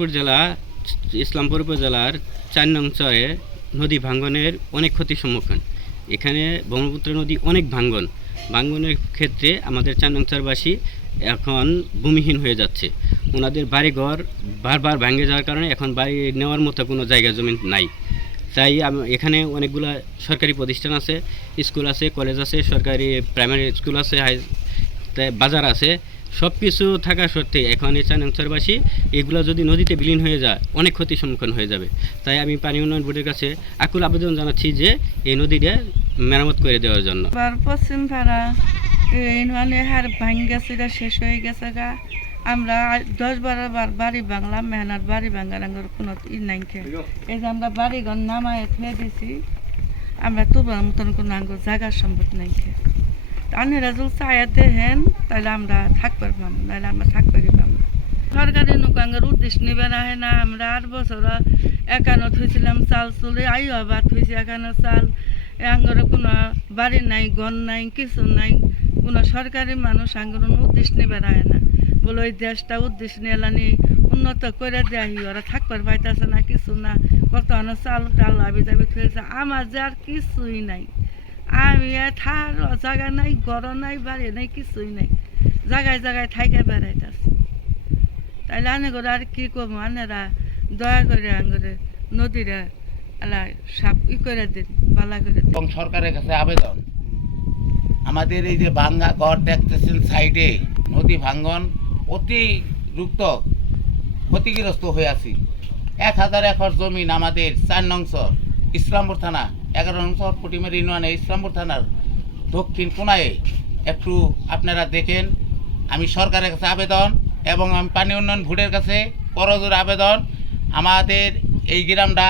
জামালপুর জেলা ইসলামপুর উপজেলার ৪ নং চরে নদী ভাঙ্গনের অনেক ক্ষতির সম্মুখীন। এখানে ব্রহ্মপুত্র নদী অনেক ভাঙ্গনের ক্ষেত্রে আমাদের ৪ নং চরবাসী এখন ভূমিহীন হয়ে যাচ্ছে। ওনাদের বাড়িঘর বারবার ভেঙে যাওয়ার কারণে এখন বাড়ি নেওয়ার মতো কোনো জায়গা জমি নাই। তাই এখানে অনেকগুলো সরকারি প্রতিষ্ঠান আছে, স্কুল আছে, কলেজ আছে, সরকারি প্রাইমারি স্কুল আছে, বাজার আছে, সব কিছু থাকা সত্ত্বে এখন এই ৪ নং চরবাসী এগুলো যদি নদীতে বিলীন হয়ে যায় অনেক ক্ষতির সম্মুখীন হয়ে যাবে। তাই আমি পানি উন্নয়ন বোর্ডের কাছে আকুল আবেদন জানাচ্ছি যে এই নদীটা মেরামত করে দেওয়ার জন্য। পশ্চিম পাড়া মানে হার ভাঙ গেছে, শেষ হয়ে গেছে গা। আমরা 10-12 বার বাড়ি বাংলাম, মেহনত বাড়ি ভাঙার আঙ্গর কোনো নাই খেয়ে এই যে আমরা বাড়িঘর নামায় ফেলে দিছি। আমরা তোবার মতন কোনো আঙ্গ জায়গার সম্ভব নাই খেয়ে আনেরা যদি চায়া দেখেন তাহলে আমরা থাকতে পারবাম, নাহলে আমরা থাকতে পারবাম না। সরকারি নৌকাঙ্গের উদ্দেশ্য নিবে না হয় না। আমরা 8 বছর একানো থুইছিলাম চাল চলে আইও আবার থুইছি একানো চাল। আঙ্গরে কোনো বাড়ি নাই, ঘর নাই, কিছু নাই। কোনো সরকারি মানুষ আঙ্গর উদ্দেশ্য নিবে না হয় না। বলে ওই দেশটা উদ্দেশ্য নিয়ে উন্নত করে দেয়, ওরা থাকবার পাইতেছে না, কিছু না। কত চাল টাল আবি যাবি থুয়েছে। আমার যে আর কিছুই নাই। আমি থার জায়গা নাই, ঘর নাই, বাড়ি নাই, কিছুই নাই। জায়গায় জায়গায় থাইকে বেড়াইতেছি। তাইলে আনে করে আর কি করবো? আনেরা দয়া করে আঙ্গরে নদীরা আলা সাপ করে দিন, বালা করে দিন। এবং সরকারের কাছে আবেদন, আমাদের এই যে ভাঙ্গা ঘর দেখতেছেন সাইডে, নদী ভাঙ্গন অতিরিক্ত ক্ষতিগ্রস্ত হয়ে আছি। 1000 একর জমিন আমাদের 4 নং চর ইসলামপুর থানা 11 নং চর পুটিমারি ইউনিয়নে ইসলামপুর থানার দক্ষিণ কোনায় একটু আপনারা দেখেন। আমি সরকারের কাছে আবেদন এবং আমি পানি উন্নয়ন বোর্ডের কাছে করজোড়ে আবেদন, আমাদের এই গ্রামটা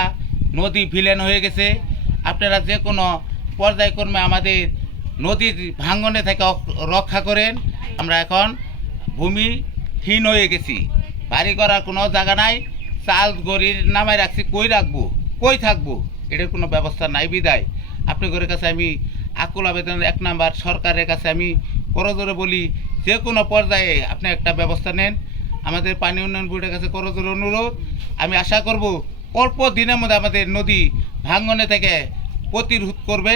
নদী ভিলেন হয়ে গেছে। আপনারা যে কোনো পর্যায়ক্রমে আমাদের নদীর ভাঙ্গনে থেকে রক্ষা করেন। আমরা এখন ভূমিহীন হয়ে গেছি, বাড়ি করার কোনো জায়গা নাই। চাল গড়ির নামায় রাখছি, কই রাখবো, কই থাকবো, এটার কোনো ব্যবস্থা নাই। বিদায় আপনাদের কাছে আমি আকুল আবেদন 1 নাম্বার সরকারের কাছে আমি করজোরে বলি, যে কোনো পর্যায়ে আপনি একটা ব্যবস্থা নেন। আমাদের পানি উন্নয়ন বোর্ডের কাছে করজোরে অনুরোধ। আমি আশা করব অল্প দিনের মধ্যে আমাদের নদী ভাঙ্গনে থেকে প্রতিরোধ করবেন।